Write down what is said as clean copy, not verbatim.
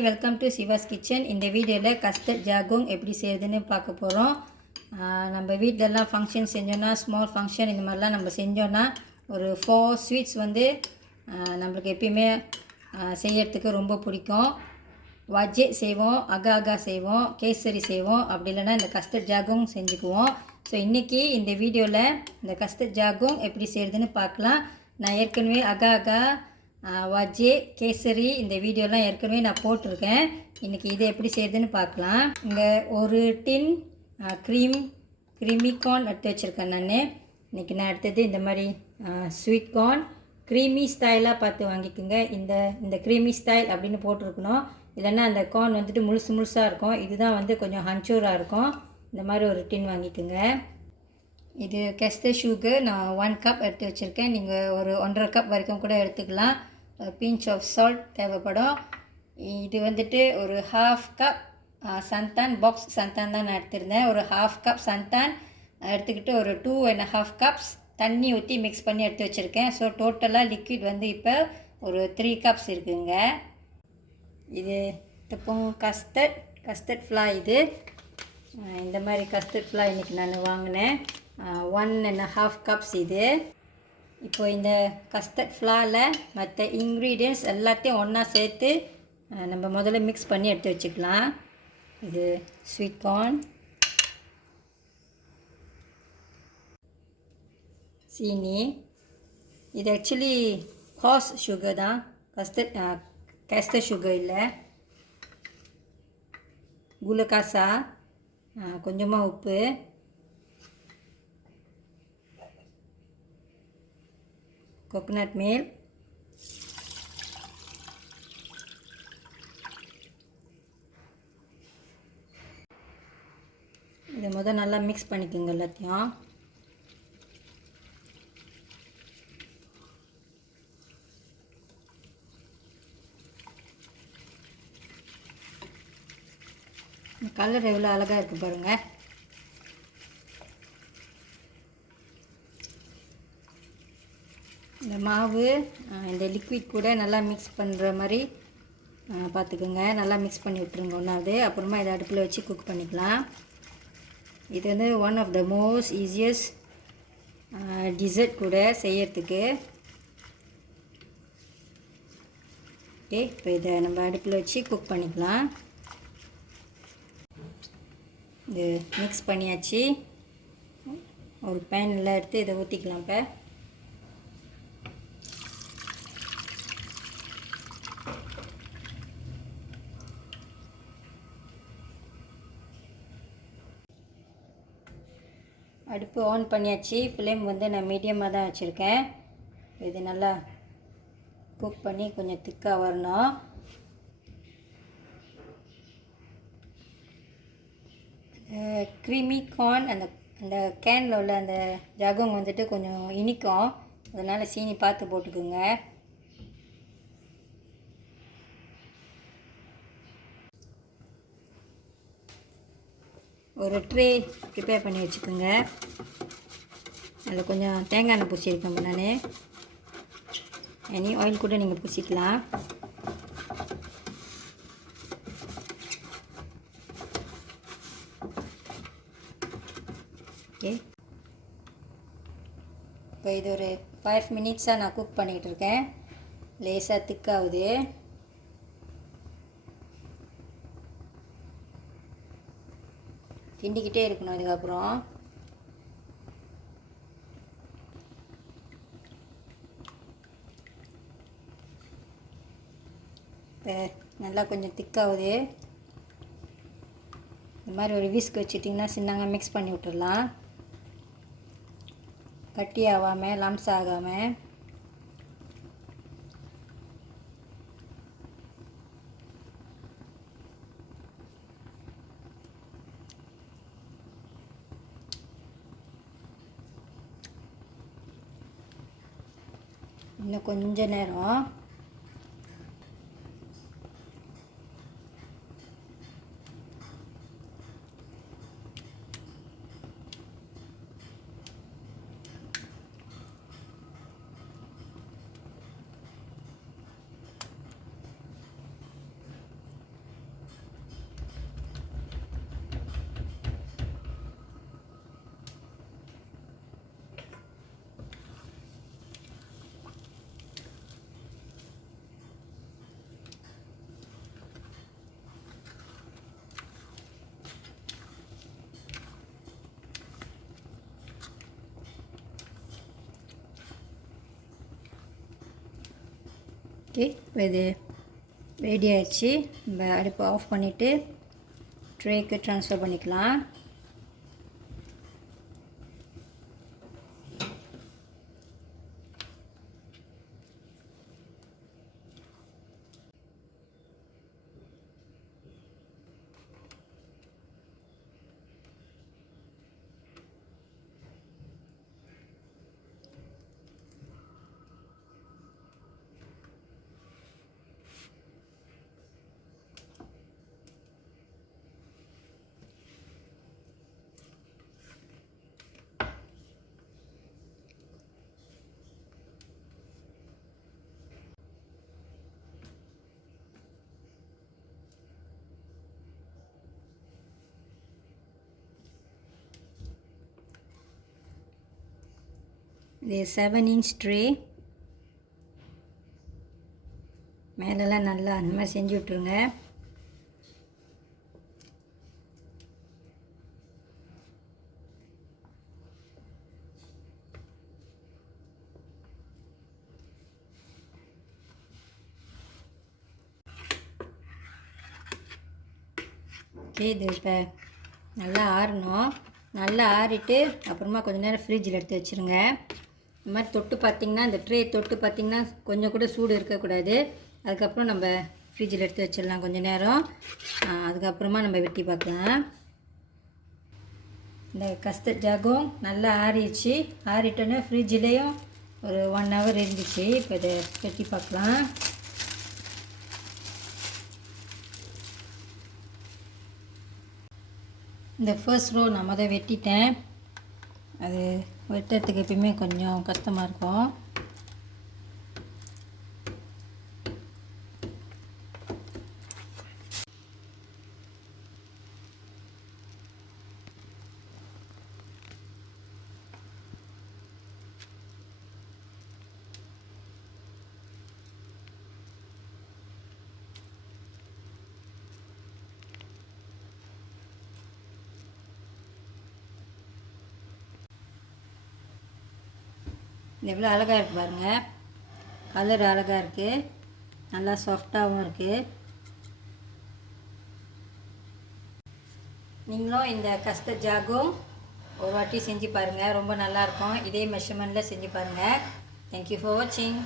Hi, welcome to Siva's kitchen. இந்த வீடியோவில் custard ஜாகோங் எப்படி செய்யுதுன்னு பார்க்க போகிறோம். நம்ம வீட்டிலலாம் ஃபங்க்ஷன் செஞ்சோன்னா, ஸ்மால் ஃபங்க்ஷன் இந்த மாதிரிலாம் நம்ம செஞ்சோன்னா ஒரு 4 ஸ்வீட்ஸ் வந்து நம்மளுக்கு எப்பயுமே செய்யறதுக்கு ரொம்ப பிடிக்கும். வஜ்ஜே செய்வோம், அகா அகா செய்வோம், கேசரி செய்வோம், அப்படி இல்லைன்னா இந்த கஸ்டர்ட் ஜாகோங் செஞ்சுக்குவோம். ஸோ இன்றைக்கி இந்த வீடியோவில் இந்த கஸ்டர்ட் ஜாகோங் எப்படி செய்கிறதுன்னு பார்க்கலாம். நான் ஏற்கனவே அகா அகா வஜ்ஜே கேசரி இந்த வீடியோலாம் ஏற்கனவே நான் போட்டிருக்கேன். இன்றைக்கி இதை எப்படி செய்யுதுன்னு பார்க்கலாம். இங்கே ஒரு டின் க்ரீமி கார்ன் எடுத்து வச்சுருக்கேன். இன்றைக்கி நான் எடுத்தது இந்த மாதிரி ஸ்வீட் கார்ன் க்ரீமி ஸ்டைலாக பார்த்து வாங்கிக்கோங்க. இந்த க்ரீமி ஸ்டைல் அப்படின்னு போட்டிருக்கணும், இல்லைன்னா அந்த கார்ன் வந்துட்டு முழுசாக இருக்கும். இதுதான் வந்து கொஞ்சம் ஹன்ச்சூராக இருக்கும். இந்த மாதிரி ஒரு டின் வாங்கிக்கோங்க. இது கஸ்டர்ட் சுகர் நான் 1 கப் எடுத்து வச்சுருக்கேன். நீங்கள் ஒரு 1.5 கப் வரைக்கும் கூட எடுத்துக்கலாம். பிஞ்ச் ஆஃப் சால்ட் தேவைப்படும். இது வந்துட்டு ஒரு 1/2 கப் சந்தான், பாக்ஸ் சந்தான் தான் நான் எடுத்திருந்தேன். ஒரு 1/2 கப் சந்தான் எடுத்துக்கிட்டு ஒரு 2.5 கப்ஸ் தண்ணி ஊற்றி மிக்ஸ் பண்ணி எடுத்து வச்சுருக்கேன். ஸோ டோட்டலாக லிக்விட் வந்து இப்போ ஒரு 3 கப்ஸ் இருக்குங்க. இது இப்போ கஸ்டர்ட் ஃப்ளா. இது இந்த மாதிரி கஸ்டர்ட் ஃப்ளா இன்றைக்கி நான் வாங்கினேன். 1.5 கப்ஸ் இது. இப்போ இந்த கஸ்டர்ட் ஃப்ளாவில் மற்ற இன்க்ரீடியன்ட்ஸ் எல்லாத்தையும் ஒன்றா சேர்த்து நம்ம முதல்ல மிக்ஸ் பண்ணி எடுத்து வச்சுக்கலாம். இது ஸ்வீட் கார்ன், சீனி. இது ஆக்சுவலி காஸ் சுகர் தான், கஸ்டர்ட் சுகர் இல்லை. குலகாசா, கொஞ்சமாக உப்பு, கோகோனட் மில்க், இதை நல்லா மிக்ஸ் பண்ணிக்கோங்க எல்லாத்தையும். கலர் எவ்வளோ அழகாக இருக்குது பாருங்கள். இந்த மாவு இந்த லிக்விட் கூட நல்லா மிக்ஸ் பண்ணுற மாதிரி பார்த்துக்குங்க. நல்லா மிக்ஸ் பண்ணி விட்டுருங்க ஒன்றாவது. அப்புறமா இதை அடுப்பில் வச்சு குக் பண்ணிக்கலாம். இது வந்து one of the most easiest dessert கூட செய்யறதுக்கு. ஓகே, இப்போ இதை நம்ம அடுப்பில் வச்சு குக் பண்ணிக்கலாம். இது மிக்ஸ் பண்ணியாச்சு. ஒரு பேனில் எடுத்து இதை ஊற்றிக்கலாம். இப்போ அடுப்பு ஆன் பண்ணியாச்சு. ஃப்ளேம் வந்து நான் மீடியமாக தான் வச்சுருக்கேன். இது நல்லா குக் பண்ணி கொஞ்சம் திக்காக வரணும். க்ரீமி கார்ன் அந்த கேனில் உள்ள அந்த ஜாகோங் வந்துட்டு கொஞ்சம் இனிக்கும். அதனால் சீனி பார்த்து போட்டுக்கோங்க. ஒரு ட்ரே ப்ரிப்பேர் பண்ணி வச்சுக்கோங்க. அதில் கொஞ்சம் தேங்காய் எண்ணெய் பூசியிருக்கேன். நான் எனி ஆயில் கூட நீங்கள் பூசிக்கலாம். ஓகே, இப்போ இது ஒரு 5 மினிட்ஸாக நான் குக் பண்ணிக்கிட்டு இருக்கேன். லேசாக திக்காகுது. கிண்டிக்கிட்டே இருக்கணும். இதுக்கப்புறம் இப்போ நல்லா கொஞ்சம் திக்காகுது. இந்த மாதிரி ஒரு விஸ்க் வச்சுட்டிங்கன்னா சின்னங்க மிக்ஸ் பண்ணி விட்டுடலாம். கட்டி ஆகாமல், லம்ஸ் ஆகாமல். இன்னும் கொஞ்ச நேரம். ஓகே, இப்போ இது ரெடி ஆயிடுச்சு. நம்ம அடுப்பை ஆஃப் பண்ணிவிட்டு ட்ரேக்கு ட்ரான்ஸ்ஃபர் பண்ணிக்கலாம். இது 7 இன்ச் ட்ரே. மேலெல்லாம் நல்லா அந்த மாதிரி செஞ்சு விட்ருங்க. ஓகே, இது இப்போ நல்லா ஆறணும். நல்லா ஆறிட்டு அப்புறமா கொஞ்சம் நேரம் ஃப்ரிட்ஜில் எடுத்து வச்சுருங்க. இந்த மாதிரி தொட்டு பார்த்திங்கன்னா, இந்த ட்ரே தொட்டு பார்த்திங்கன்னா கொஞ்சம் கூட சூடு இருக்கக்கூடாது. அதுக்கப்புறம் நம்ம ஃப்ரிட்ஜில் எடுத்து வச்சிடலாம் கொஞ்சம் நேரம். அதுக்கப்புறமா நம்ம வெட்டி பார்க்கலாம். இந்த கஸ்டர்ட் ஜாகும் நல்லா ஆறிடுச்சு. ஆறிட்டோன்னே ஃப்ரிட்ஜிலையும் ஒரு 1 hour இருந்துச்சு. இப்போ இதை வெட்டி பார்க்கலாம். இந்த ஃபர்ஸ்ட் ரோ நான் தான் வெட்டிட்டேன். அது வெட்டுறதுக்கு எப்பயுமே கொஞ்சம் கஷ்டமாக இருக்கும். இது எவ்வளோ அழகாக இருக்குது பாருங்கள். கலர் அழகாக இருக்குது, நல்லா சாஃப்டாகவும் இருக்குது. நீங்களும் இந்த கஸ்டர்ட் ஜாகும் ஒரு வாட்டி செஞ்சு பாருங்கள், ரொம்ப நல்லாயிருக்கும். இதே மெஷர்மெண்ட்டில் செஞ்சு பாருங்கள். தேங்க்யூ ஃபார் வாட்சிங்.